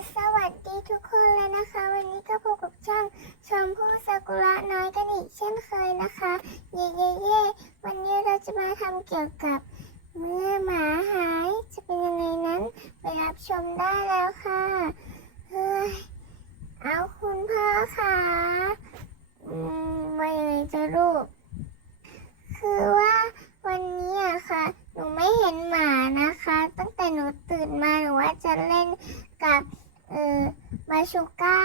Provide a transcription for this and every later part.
สวัสดีทุกคนเลยนะคะ วันนี้ก็พบกับช่องชมพู่ซากุระน้อยกันอีกเช่นเคยนะคะ เย่เย่เย่วันนี้เราจะมาทำเกี่ยวกับเมื่อหมาหายจะเป็นยังไงนั้น ไปรับชมได้แล้วค่ะเฮ้ยเอาคุณพ่อค่ะอืมว่ายังไงจะลูก คือว่าวันนี้อะค่ะ หนูไม่เห็นหมานะคะ ตั้งแต่หนูตื่นมาหนูว่าจะเล่นกับเออมา ชูก้า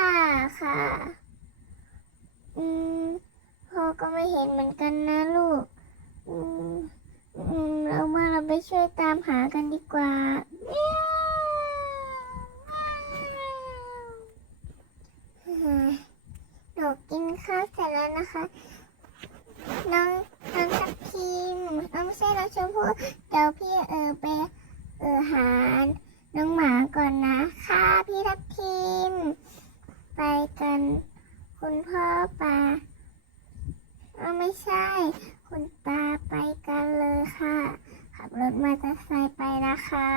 ค่ะ อืมพ่อก็ไม่เห็นเหมือนกันนะลูก อืมอืมเรามาเราไปช่วยตามหากันดีกว่า หนูกินข้าวเสร็จแล้วนะคะ น้องน้องทับทิมเออไม่ใช่น้องชมพู่เดี๋ยวพี่เออไปเออหา น้องหมาก่อนนะค่ะพี่ทับทิม ไปกันคุณพ่อปลาไม่ใช่ คุณตาไปกันเลยค่ะ ขับรถมาจะใส่ไปนะคะ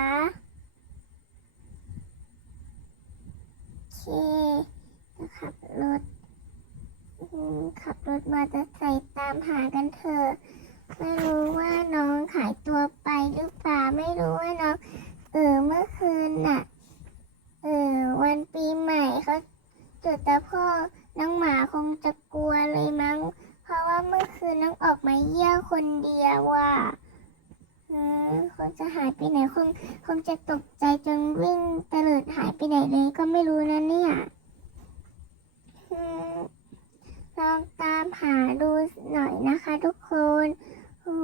โอเคจะขับรถ ขับรถมาจะใส่ตามหากันเถอะ ไม่รู้ว่าน้องหายตัวไปหรือเปล่า ไม่รู้ว่าน้อง ออเมื่อคืนน่ะ เออวันปีใหม่เขาจุดแต่พ่อน้องหมาคงจะกลัวเลยมั้ง เพราะว่าเมื่อคืนน้องออกมาเยี่ยวคนเดียวว่ะเออคงจะหายไปไหนคงคงจะตกใจจนวิ่งเตลิดหายไปไหนเลยก็ไม่รู้นะเนี่ยลองตามหาดูหน่อยนะคะทุกคนโอ้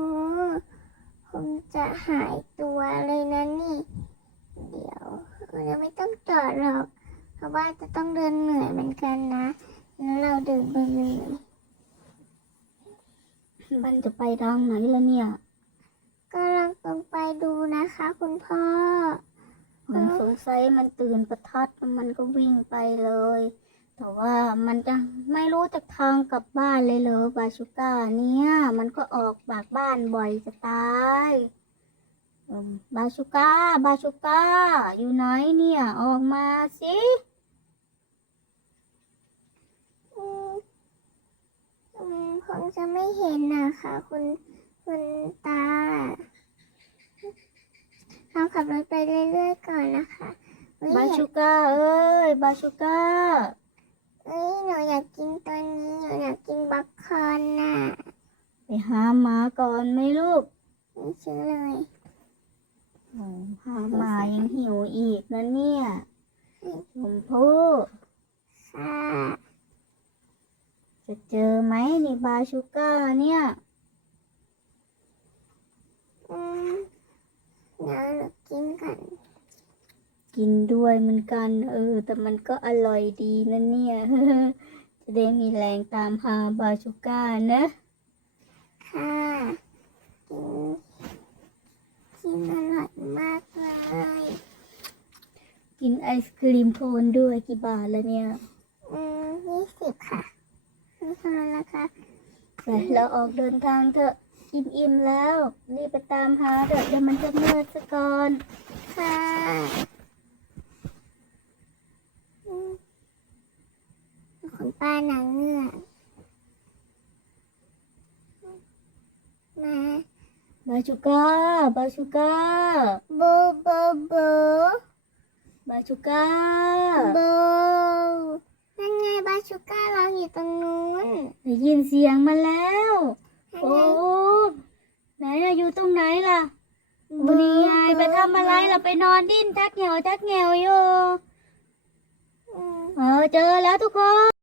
คงจะหายตัวเลยนะนี่ เดี๋ยวเราไม่ต้องจอดหรอก เพราะว่าจะต้องเดินเหนื่อยเหมือนกันนะแล้วเราเดินไปเลยมันจะไปทางไหนล่ะเนี่ย ก็ลองตรงไปดูนะคะ คุณพ่อ มันสงสัยมันตื่นประทัดมันก็วิ่งไปเลย แต่ว่ามันจะไม่รู้จักทางกลับบ้านเลยเหรอบาชูก้าเนี่ยมันก็ออกจากบ้านบ่อยจะตายเอิ่มบาชูก้าบาชูก้า อยู่ไหนเนี่ย ออกมาสิอืมอืมคงจะไม่เห็นนะคะคุณคุณตาเราขับรถไปเรื่อยๆก่อนนะคะเฮ้ยบาชูก้าเอ้ยบาชูก้า เอ้ยหนูอยากกินตัว นี้หนูอยากกินบัคคอนน่ะ ไปหาหมาก่อนไหมลูกไม่ซื้อเลยโอ้หาหมายังหิวอีกนะเนี่ยชมพู่ค่ะจะเจอไหมนี่บาชูก้าเนี่ยอืมเดี๋ยวหนูกินก่อนกินด้วยเหมือนกัน เออ แต่มันก็อร่อยดีนะเนี่ย จะได้มีแรงตามหาบาชูก้านะค่ะกินกินอร่อยมากเลย กินไอศครีมโคนด้วยกี่บาทแล้วเนี่ย อืมยี่สิบค่ะนี่เท่านั้นละค่ะไปเราออกเดินทางเถอะกินอิ่มแล้ว รีบไปตามหาเถอะเดี๋ยวมันจะมืดซะก่อนค่ะอืม คุณป้าหนังเงือกมาบาชูก้าบาชูก้าบูบูบูบาชูก้าบูนั่นไงบาชูก้าเราอยู่ตรงนู้นได้ยินเสียงมาแล้วนั่นโอ้ไงไหนอะอยู่ตรงไหนล่ะบุนียายไปทำอะไรล่ะไปนอนดิ้นทักเหงียวทักเหงียวอยู่อืมเออเจอแล้วทุกคน